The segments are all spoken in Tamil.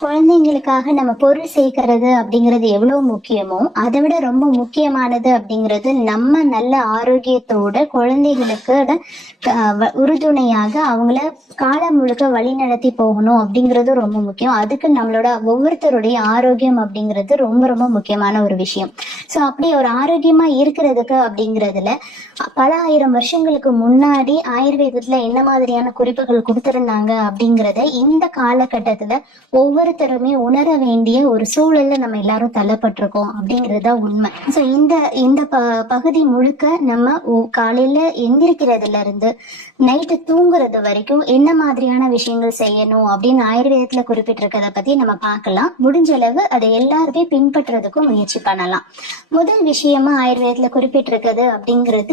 குழந்தைங்களுக்காக நம்ம பொருள் சேர்க்கறது அப்படிங்கிறது எவ்வளவு முக்கியமோ அதை விட ரொம்ப முக்கியமானது அப்படிங்கிறது நம்ம நல்ல ஆரோக்கியத்தோட குழந்தைகளுக்கு உறுதுணையாக அவங்கள காலம் முழுக்க வழி நடத்தி போகணும் அப்படிங்கிறது ரொம்ப முக்கியம். அதுக்கு நம்மளோட ஒவ்வொருத்தருடைய ஆரோக்கியம் அப்படிங்கிறது ரொம்ப ரொம்ப முக்கியமான ஒரு விஷயம். ஸோ அப்படி ஒரு ஆரோக்கியமா இருக்கிறதுக்கு அப்படிங்கிறதுல பல ஆயிரம் வருஷங்களுக்கு முன்னாடி ஆயுர்வேதத்துல என்ன மாதிரியான குறிப்புகள் கொடுத்திருந்தாங்க அப்படிங்கிறத இந்த காலகட்டத்துல ஒவ்வொருத்தருமே உணர வேண்டிய ஒரு சூழல்ல நம்ம எல்லாரும் தள்ளப்பட்டிருக்கோம் அப்படிங்கறதுதான் உண்மை. ஸோ இந்த பகுதி முழுக்க நம்ம காலையில எந்திரிக்கிறதுல இருந்து நைட்டு தூங்குறது வரைக்கும் என்ன மாதிரியான விஷயங்கள் செய்யணும் அப்படின்னு ஆயுர்வேதத்துல குறிப்பிட்டிருக்கிறத பத்தி நம்ம பார்க்கலாம். முடிஞ்ச அளவு அதை எல்லாருமே பின்பற்றுறதுக்கும் முயற்சி பண்ணலாம். முதல் விஷயமா ஆயுர்வேதத்துல குறிப்பிட்டிருக்கிறது அப்படிங்கிறது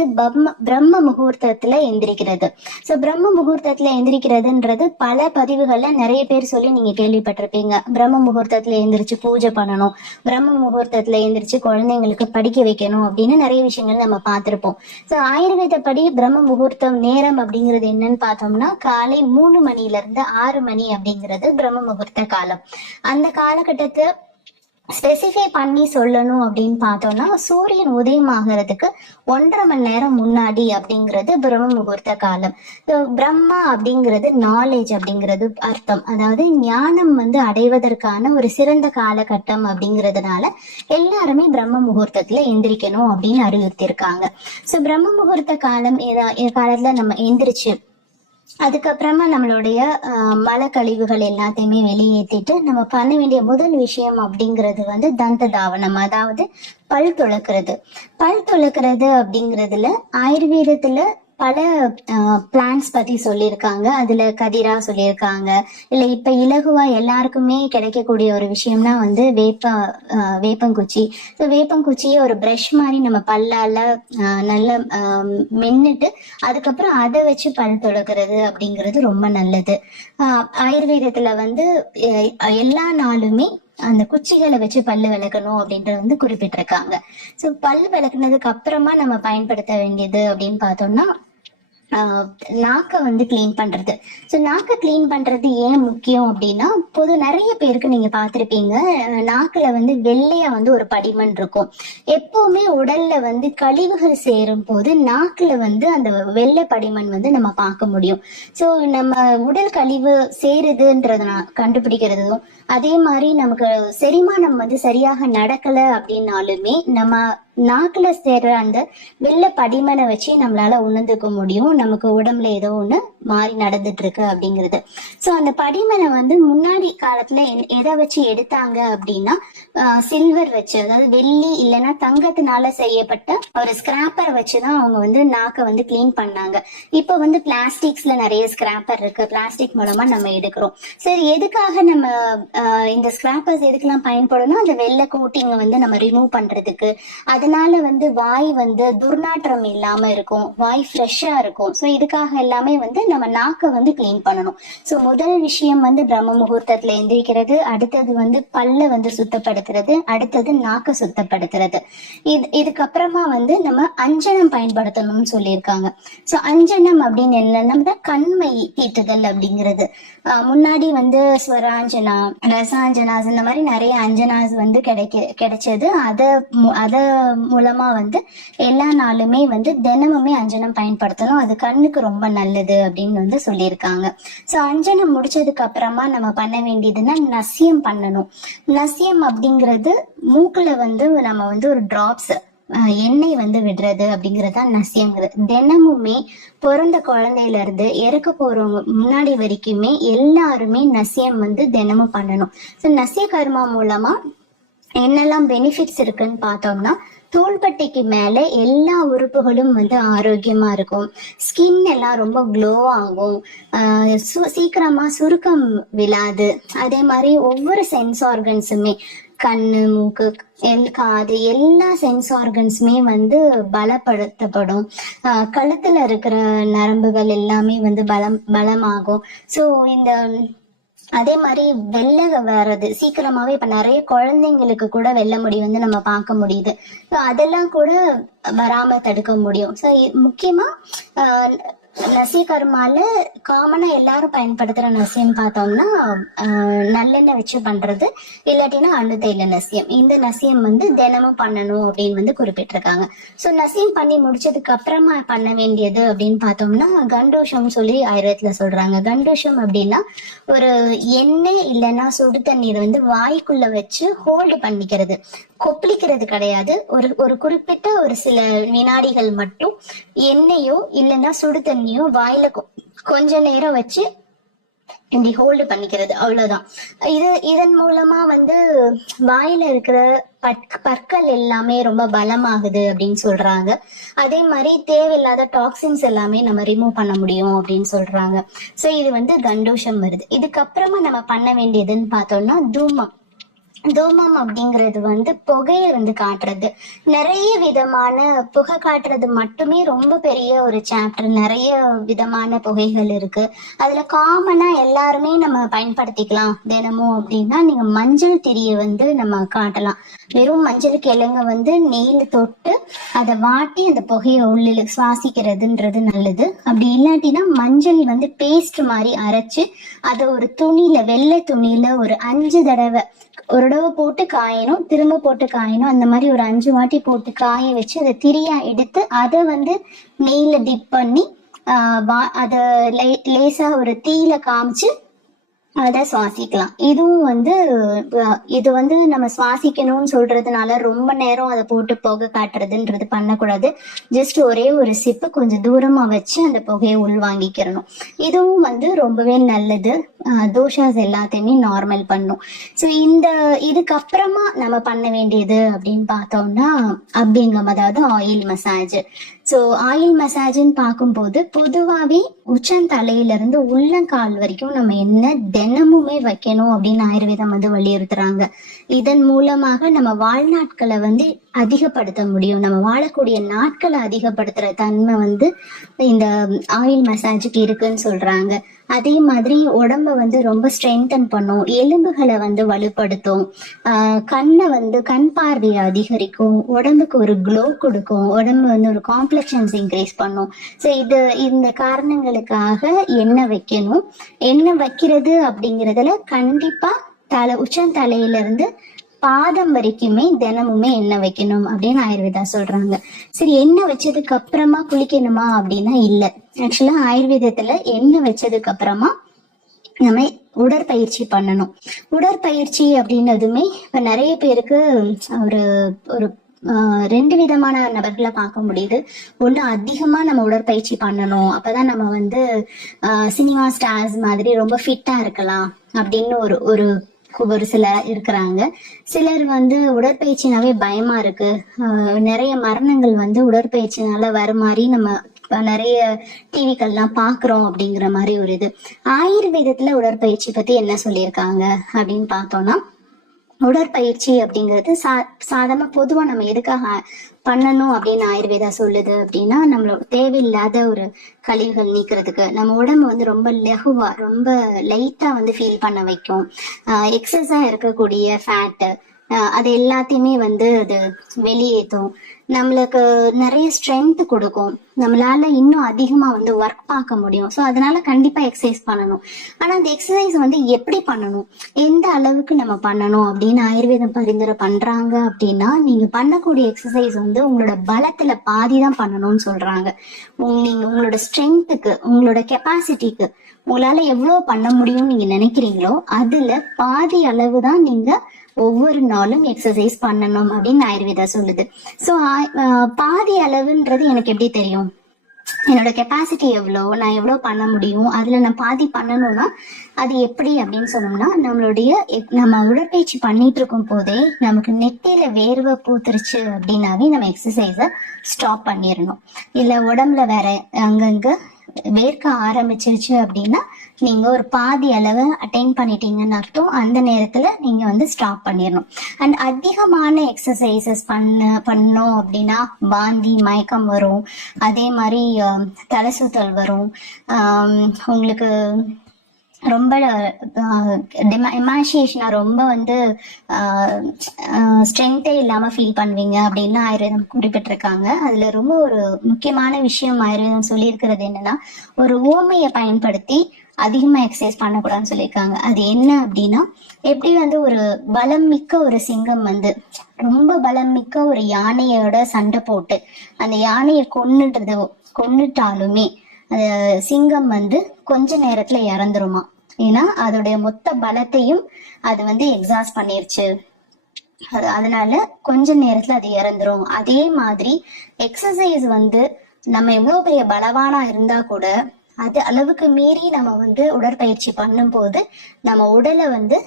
பிரம்ம முகூர்த்தத்துல எந்திரிக்கிறது. ஸோ பிரம்ம முகூர்த்தத்துல எந்திரிக்கிறதுன்றது பல பதிவுகள்ல நிறைய பேர் சொல்லி நீங்க கேள்விப்பட்டிருப்பீங்க. பிரம்ம முகூர்த்தத்துல எந்திரிச்சு பூஜை பண்ணணும், பிரம்ம முகூர்த்தத்துல எந்திரிச்சு குழந்தைங்களுக்கு படிக்க வைக்கணும் அப்படின்னு நிறைய விஷயங்கள் நம்ம பார்த்திருப்போம். ஸோ ஆயுர்வேத படி பிரம்ம முகூர்த்தம் நேரம் அப்படிங்கிறது என்னன்னு பார்த்தோம்னா காலை 3 மணில இருந்து 6 மணி அப்படிங்கிறது பிரம்ம முகூர்த்த காலம். அந்த காலகட்டத்தை ஸ்பெசிஃபை பண்ணி சொல்லணும் அப்படின்னு பார்த்தோம்னா சூரியன் உதயமாகிறதுக்கு 1.5 மணி நேரம் முன்னாடி அப்படிங்கிறது பிரம்ம முகூர்த்த காலம். பிரம்மா அப்படிங்கிறது நாலேஜ் அப்படிங்கிறது அர்த்தம், அதாவது ஞானம் அடைவதற்கான ஒரு சிறந்த காலகட்டம் அப்படிங்கிறதுனால எல்லாருமே பிரம்ம முகூர்த்தத்துல எந்திரிக்கணும் அப்படின்னு அறிவுறுத்திருக்காங்க. ஸோ பிரம்ம முகூர்த்த காலத்துல நம்ம எந்திரிச்சு அதுக்கப்புறமா நம்மளுடைய மல கழிவுகள் எல்லாத்தையுமே வெளியேற்றிட்டு நம்ம பண்ண வேண்டிய முதல் விஷயம் அப்படிங்கிறது தந்த தாவனம், அதாவது பல் துளக்குறது. பல் துளக்குறது அப்படிங்கிறதுல ஆயுர்வேதத்துல பல பிளான்ஸ் பத்தி சொல்லியிருக்காங்க. அதுல கதிரா சொல்லியிருக்காங்க. இல்ல இப்ப இலகுவா எல்லாருக்குமே கிடைக்கக்கூடிய ஒரு விஷயம்னா வேப்பங்குச்சி. வேப்பங்குச்சியை ஒரு பிரஷ் மாதிரி நம்ம பல்லால நல்லா மென்னுட்டு அதுக்கப்புறம் அதை வச்சு பல் துளக்குறது அப்படிங்கிறது ரொம்ப நல்லது. ஆயுர்வேதத்துல எல்லா நாளுமே அந்த குச்சிகளை வச்சு பல்லு விளக்கணும் அப்படின்றது குறிப்பிட்டிருக்காங்க. ஸோ பல் விளக்குனதுக்கு அப்புறமா நம்ம பயன்படுத்த வேண்டியது அப்படின்னு பார்த்தோம்னா நாக்கை கிளீன் பண்றது. ஸோ நாக்கை கிளீன் பண்றது ஏன் முக்கியம் அப்படின்னா நிறைய பேருக்கு நீங்க பார்த்திருப்பீங்க, நாக்குல வெள்ளையா ஒரு படிமன் இருக்கும். எப்பவுமே உடல்ல கழிவுகள் சேரும் போது நாக்குல அந்த வெள்ளை படிமன் நம்ம பார்க்க முடியும். ஸோ நம்ம உடல் கழிவு சேருதுன்றத கண்டுபிடிக்கிறதும் அதே மாதிரி நமக்கு செரிமானம் சரியாக நடக்கல அப்படின்னாலுமே நம்ம நாக்குல சேர்ற அந்த வெள்ளை படிமனை வச்சு நம்மளால உணர்ந்துக்க முடியும் நமக்கு உடம்புல ஏதோ ஒண்ணு மாறி நடந்துட்டு இருக்கு அப்படிங்கிறது. சோ அந்த படிமனை முன்னாடி காலத்துல எதை வச்சு எடுத்தாங்க அப்படின்னா சில்வர் வச்சு, அதாவது வெள்ளி இல்லைன்னா தங்கத்தினால செய்யப்பட்ட ஒரு ஸ்கிராப்பர் வச்சுதான் அவங்க நாக்கை கிளீன் பண்ணாங்க. இப்ப பிளாஸ்டிக்ஸ்ல நிறைய ஸ்கிராப்பர் இருக்கு, பிளாஸ்டிக் மூலமா நம்ம எடுக்கிறோம். சரி, எதுக்காக நம்ம இந்த ஸ்கிராப்பர்ஸ் எதுக்கெல்லாம் பயன்படணும்? அந்த வெள்ளை கோட்டிங்க நம்ம ரிமூவ் பண்றதுக்கு. அதனால வாய் துர்நாற்றம் இல்லாம இருக்கும், வாய் ஃப்ரெஷ்ஷா இருக்கும். ஸோ இதுக்காக எல்லாமே நம்ம நாக்கை கிளீன் பண்ணணும். ஸோ முதல் விஷயம் பிரம்ம முகூர்த்தத்துல எந்திரிக்கிறது, அடுத்தது பல்ல சுத்தப்படுத்துறது, அடுத்தது நாக்கை சுத்தப்படுத்துறது. இதுக்கப்புறமா நம்ம அஞ்சனம் பயன்படுத்தணும்னு சொல்லியிருக்காங்க. ஸோ அஞ்சனம் அப்படின்னு என்னன்னா கண்மை தீட்டுதல் அப்படிங்கிறது. முன்னாடி ஸ்வராஞ்சனா, ரசாஞ்சனாஸ் இந்த மாதிரி நிறைய அஞ்சனாஸ் கிடைச்சது. அத மூலமா எல்லா நாளுமே தினமுமே அஞ்சனம் பயன்படுத்தணும், அது கண்ணுக்கு ரொம்ப நல்லது அப்படின்னு சொல்லியிருக்காங்க. ஸோ அஞ்சனம் முடிச்சதுக்கு அப்புறமா நம்ம பண்ண வேண்டியதுன்னா நசியம் பண்ணணும். நசியம் அப்படிங்கிறது மூக்குல நம்ம ஒரு டிராப்ஸ் எண்ணெய் விடுறது அப்படிங்கறதா நசியங்கிறது. தினமுமே பிறந்த குழந்தையில இருந்து இறக்க போறவங்க முன்னாடி வரைக்குமே எல்லாருமே நசியம் தினமும் பண்ணணும். ஸோ நசிய கர்மா மூலமா என்னெல்லாம் பெனிஃபிட்ஸ் இருக்குன்னு பார்த்தோம்னா தோள்பட்டைக்கு மேல எல்லா உறுப்புகளும் ஆரோக்கியமா இருக்கும், ஸ்கின் எல்லாம் ரொம்ப க்ளோ ஆகும், சீக்கிரமா சுருக்கம் விழாது. அதே மாதிரி ஒவ்வொரு சென்ஸ் ஆர்கன்ஸுமே கண்ணு, மூக்கு, காது எல்லா சென்ஸ் ஆர்கன்ஸுமே பலப்படுத்தப்படும். கழுத்துல இருக்கிற நரம்புகள் எல்லாமே பலமாகும். ஸோ அதே மாதிரி வெள்ளை வர்றது சீக்கிரமாவே இப்ப நிறைய குழந்தைங்களுக்கு கூட வெள்ளை முடி நம்ம பார்க்க முடியுது. ஸோ அதெல்லாம் கூட வராம தடுக்க முடியும். ஸோ முக்கியமா நசிகர்மால காமனா எல்லாரும் பயன்படுத்துற நசியம் பார்த்தோம்னா நல்லெண்ணெய் வச்சு பண்றது, இல்லாட்டினா அள்ளு தைல நசியம். இந்த நசியம் வந்து தினமும் பண்ணணும் அப்படின்னு வந்து குறிப்பிட்டிருக்காங்க. ஸோ நசியம் பண்ணி முடிச்சதுக்கு அப்புறமா பண்ண வேண்டியது அப்படின்னு பார்த்தோம்னா கண்டூஷம் சொல்லி ஆயுர்வேதத்துல சொல்றாங்க. கண்டூஷம் அப்படின்னா ஒரு எண்ணெய் இல்லைன்னா சுடு தண்ணீர் வந்து வாய்க்குள்ள வச்சு ஹோல்டு பண்ணிக்கிறது, கொப்பளிக்கிறது கிடையாது. ஒரு குறிப்பிட்ட ஒரு சில வினாடிகள் மட்டும் எண்ணெயோ இல்லைன்னா சுடு தண்ணியோ வாயில கொஞ்ச நேரம் வச்சு இப்படி ஹோல்டு பண்ணிக்கிறது, அவ்வளவுதான். இதன் மூலமா வந்து வாயில இருக்கிற பற்கள் எல்லாமே ரொம்ப பலமாகுது அப்படின்னு சொல்றாங்க. அதே மாதிரி தேவையில்லாத டாக்ஸின்ஸ் எல்லாமே நம்ம ரிமூவ் பண்ண முடியும் அப்படின்னு சொல்றாங்க. சோ இது வந்து கண்டூஷம் வருது. இதுக்கப்புறமா நம்ம பண்ண வேண்டியதுன்னு பார்த்தோம்னா தூமம். தூமம் அப்படிங்கிறது வந்து புகையை வந்து காட்டுறது. நிறைய விதமான புகை காட்டுறது மட்டுமே ரொம்ப பெரிய ஒரு சாப்டர். நிறைய விதமான புகைகள் இருக்கு. அதுல காமனா எல்லாருமே நம்ம பயன்படுத்திக்கலாம் தினமும் அப்படின்னா, நீங்க மஞ்சள் திரியை வந்து நம்ம காட்டலாம். வெறும் மஞ்சள் கிழங்க வந்து நெய்யில் தொட்டு அதை வாட்டி அந்த புகையை உள்ள சுவாசிக்கிறதுன்றது நல்லது. அப்படி இல்லாட்டினா மஞ்சள் வந்து பேஸ்ட் மாதிரி அரைச்சு அதை ஒரு துணியில, வெள்ளை துணியில ஒரு 5 தடவை, ஒரு தடவை போட்டு காயணும், திரும்ப போட்டு காயணும், அந்த மாதிரி ஒரு 5 வாட்டி போட்டு காய வச்சு அதை திரியா எடுத்து அதை வந்து நெய்ல டிப் பண்ணி அதை லேசா ஒரு தீயில காமிச்சு அதை சுவாசிக்கலாம். இதுவும் வந்து இது வந்து நம்ம சுவாசிக்கணும்னு சொல்றதுனால ரொம்ப நேரம் அதை போட்டு புகை காட்டுறதுன்றது பண்ணக்கூடாது. ஜஸ்ட் ஒரே ஒரு சிப்பு கொஞ்சம் தூரமா வச்சு அந்த புகையை உள்வாங்கிக்கிறணும். இதுவும் வந்து ரொம்பவே நல்லது. தோஷாஸ் எல்லாத்தையுமே நார்மல் பண்ணும். ஸோ இதுக்கப்புறமா நம்ம பண்ண வேண்டியது அப்படின்னு பார்த்தோம்னா அபியங்கம், அதாவது ஆயில் மசாஜ். ஸோ ஆயில் மசாஜ்ன்னு பார்க்கும்போது பொதுவாகவே உச்சந்தலையில இருந்து உள்ளங்கால் வரைக்கும் நம்ம என்ன தினமுமே வைக்கணும் அப்படின்னு ஆயுர்வேதம் வந்து வலியுறுத்துறாங்க. இதன் மூலமாக நம்ம வாழ்நாட்களை வந்து அதிகப்படுத்த முடியும். நம்ம வாழக்கூடிய நாட்களை அதிகப்படுத்துற தன்மை வந்து இந்த ஆயில் மசாஜுக்கு இருக்குன்னு சொல்றாங்க. அதே மாதிரி உடம்ப வந்து ரொம்ப ஸ்ட்ரென்தன் பண்ணும், எலும்புகளை வந்து வலுப்படுத்தும், கண்ணை வந்து கண் பார்வையை அதிகரிக்கும், உடம்புக்கு ஒரு க்ளோ கொடுக்கும், உடம்பு வந்து ஒரு காம்ப்ளெக்ஷன்ஸ் இன்க்ரீஸ் பண்ணும். ஸோ இந்த காரணங்களுக்காக எண்ணெய் வைக்கணும். எண்ணெய் வைக்கிறது அப்படிங்கிறதுல கண்டிப்பா உச்சந்தலையில இருந்து பாதம் வரைக்குமே தினமுமே எண்ணெய் வைக்கணும் அப்படின்னு ஆயுர்வேதா சொல்றாங்க. சரி, எண்ணெய் வச்சதுக்கு அப்புறமா குளிக்கணுமா அப்படின்னா இல்ல. ஆக்சுவலா ஆயுர்வேதத்துல எண்ணெய் வச்சதுக்கு அப்புறமா நம்ம உடற்பயிற்சி பண்ணணும். உடற்பயிற்சி அப்படின்னதுமே இப்ப நிறைய பேருக்கு ஒரு ஒரு 2 விதமான நபர்களை பார்க்க முடியுது. ஒண்ணு, அதிகமா நம்ம உடற்பயிற்சி பண்ணணும், அப்பதான் நம்ம வந்து சினிமா ஸ்டார்ஸ் மாதிரி ரொம்ப ஃபிட்டா இருக்கலாம் அப்படின்னு ஒரு சிலர் இருக்கிறாங்க. சிலர் வந்து உடற்பயிற்சினாவே பயமா இருக்கு, நிறைய மரணங்கள் வந்து உடற்பயிற்சினால வர மாதிரி நம்ம நிறைய டிவிக்கள்லாம் பாக்குறோம் அப்படிங்கிற மாதிரி ஒரு இது. ஆயுர்வேதத்துல உடற்பயிற்சி பத்தி என்ன சொல்லியிருக்காங்க அப்படின்னு பார்த்தோம்னா, உடற்பயிற்சி அப்படிங்கிறது சாதாரண பொதுவா நம்ம எதுக்காக பண்ணணும் அப்படின்னு ஆயுர்வேதா சொல்லுது அப்படின்னா, நம்மளோட தேவையில்லாத ஒரு கழிவுகள் நீக்கிறதுக்கு. நம்ம உடம்பு வந்து ரொம்ப லெகுவா, ரொம்ப லைட்டா வந்து ஃபீல் பண்ண வைக்கும். எக்ஸஸா இருக்கக்கூடிய ஃபேட்டு அது எல்லாத்தையுமே வந்து அது வெளியேற்றும். நம்மளுக்கு நிறைய ஸ்ட்ரென்த் கொடுக்கும், நம்மளால இன்னும் அதிகமா வந்து ஒர்க் பார்க்க முடியும். ஸோ அதனால கண்டிப்பா எக்ஸசைஸ் பண்ணணும். ஆனா அந்த எக்ஸசைஸ் வந்து எப்படி பண்ணணும், எந்த அளவுக்கு நம்ம பண்ணணும் அப்படின்னு ஆயுர்வேதம் பரிந்துரை பண்றாங்க அப்படின்னா, நீங்க பண்ணக்கூடிய எக்ஸசைஸ் வந்து உங்களோட பலத்துல பாதி தான் பண்ணணும்னு சொல்றாங்க. நீங்க உங்களோட ஸ்ட்ரென்த்துக்கு, உங்களோட கெப்பாசிட்டிக்கு, உங்களால எவ்வளவு பண்ண முடியும்னு நீங்க நினைக்கிறீங்களோ அதுல பாதி அளவு தான் நீங்க ஒவ்வொரு நாளும் எக்ஸசைஸ் பண்ணணும் அப்படின்னு ஆயுர்வேதா சொல்லுது. ஸோ பாதி அளவுன்றது எனக்கு எப்படி தெரியும், என்னோட கெப்பாசிட்டி எவ்வளோ, நான் எவ்வளோ பண்ண முடியும், அதுல நான் பாதி பண்ணணும்னா அது எப்படி அப்படின்னு சொன்னோம்னா, நம்ம உடற்பயிற்சி பண்ணிட்டு இருக்கும் போதே நமக்கு நெத்தியில வேர்வை பூத்துருச்சு அப்படின்னாவே நம்ம எக்ஸசைஸை ஸ்டாப் பண்ணிடணும். இல்லை உடம்புல வேற அங்கங்க வேர்க்க ஆரம்பிச்சிருச்சு அப்படின்னா நீங்க ஒரு பாதி அளவை அட்டைன் பண்ணிட்டீங்கன்னு அர்த்தம். அந்த நேரத்துல நீங்க வந்து ஸ்டாப் பண்ணிடணும். அண்ட் அதிகமான எக்ஸசைசஸ் பண்ணோம் அப்படின்னா வாந்தி, மயக்கம் வரும். அதே மாதிரி தலை சுத்தல் வரும். உங்களுக்கு ரொம்ப இமாஜினேஷனா ரொம்ப வந்து ஸ்ட்ரென்த்தே இல்லாம ஃபீல் பண்ணுவீங்க அப்படின்னு ஆயுர்வேதம் குறிப்பிட்டிருக்காங்க. அதுல ரொம்ப ஒரு முக்கியமான விஷயம் ஆயுர்வேதம் சொல்லியிருக்கிறது என்னன்னா, ஒரு ஊமையை பயன்படுத்தி அதிகமா எக்ஸசைஸ் பண்ணக்கூடாதுன்னு சொல்லியிருக்காங்க. அது என்ன அப்படின்னா, எப்படி வந்து ஒரு பலம் மிக்க ஒரு சிங்கம் வந்து ரொம்ப பலம் மிக்க ஒரு யானையோட சண்டை போட்டு அந்த யானையை கொன்னுட்டாலுமே அந்த சிங்கம் வந்து கொஞ்ச நேரத்துல இறந்துருமா. ஏன்னா அதோடைய மொத்த பலத்தையும் அது வந்து எக்ஸாஸ்ட் பண்ணிருச்சு. அதனால கொஞ்ச நேரத்துல அது இறந்துரும். அதே மாதிரி எக்ஸசைஸ் வந்து நம்ம எவ்வளவு பெரிய பலவானா இருந்தா கூட அது அளவுக்கு மீறி நம்ம வந்து உடற்பயிற்சி பண்ணும் போது நம்ம உடலை வந்து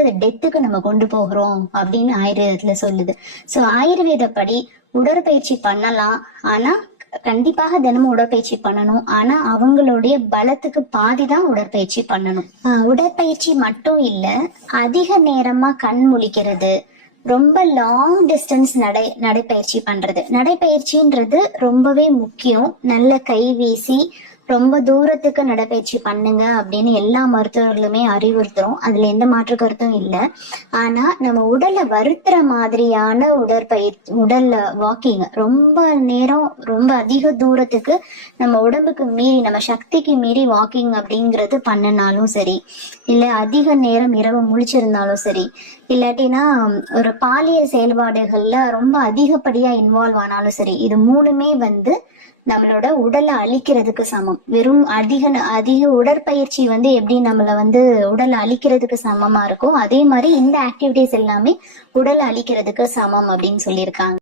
அது டெத்துக்கு நம்ம கொண்டு போகிறோம் அப்படின்னு ஆயுர்வேதத்துல சொல்லுது. சோ ஆயுர்வேதப்படி உடற்பயிற்சி பண்ணலாம், ஆனா கண்டிப்பாக தினமும் உடற்பயிற்சி பண்ணணும். ஆனா அவங்களுடைய பலத்துக்கு பாதிதான் உடற்பயிற்சி பண்ணணும். உடற்பயிற்சி மட்டும் இல்ல, அதிக நேரமா கண் முழிக்கிறது, ரொம்ப லாங் டிஸ்டன்ஸ் நடைப்பயிற்சி பண்றது. நடைப்பயிற்சின்றது ரொம்பவே முக்கியம். நல்ல கை வீசி ரொம்ப தூரத்துக்கு நடைப்பயிற்சி பண்ணுங்க அப்படின்னு எல்லா மருத்துவர்களுமே அறிவுறுத்துறோம். அதுல எந்த மாற்று கருத்தும் இல்லை. ஆனா நம்ம உடலை வருத்துற மாதிரியான உடல்ல வாக்கிங் ரொம்ப நேரம் ரொம்ப அதிக தூரத்துக்கு நம்ம உடம்புக்கு மீறி நம்ம சக்திக்கு மீறி வாக்கிங் அப்படிங்கிறது பண்ணினாலும் சரி, இல்ல அதிக நேரம் இரவு முழிச்சிருந்தாலும் சரி, இல்லாட்டினா ஒரு பாலியல் செயல்பாடுகள்ல ரொம்ப அதிகப்படியா இன்வால்வ் ஆனாலும் சரி, இது மூணுமே வந்து நம்மளோட உடலை அழிக்கிறதுக்கு சமம். வெறும் அதிக உடற்பயிற்சி வந்து எப்படி நம்மள வந்து உடலை அழிக்கிறதுக்கு சமமா இருக்கும், அதே மாதிரி இந்த ஆக்டிவிட்டிஸ் எல்லாமே உடலை அழிக்கிறதுக்கு சமம் அப்படின்னு சொல்லியிருக்காங்க.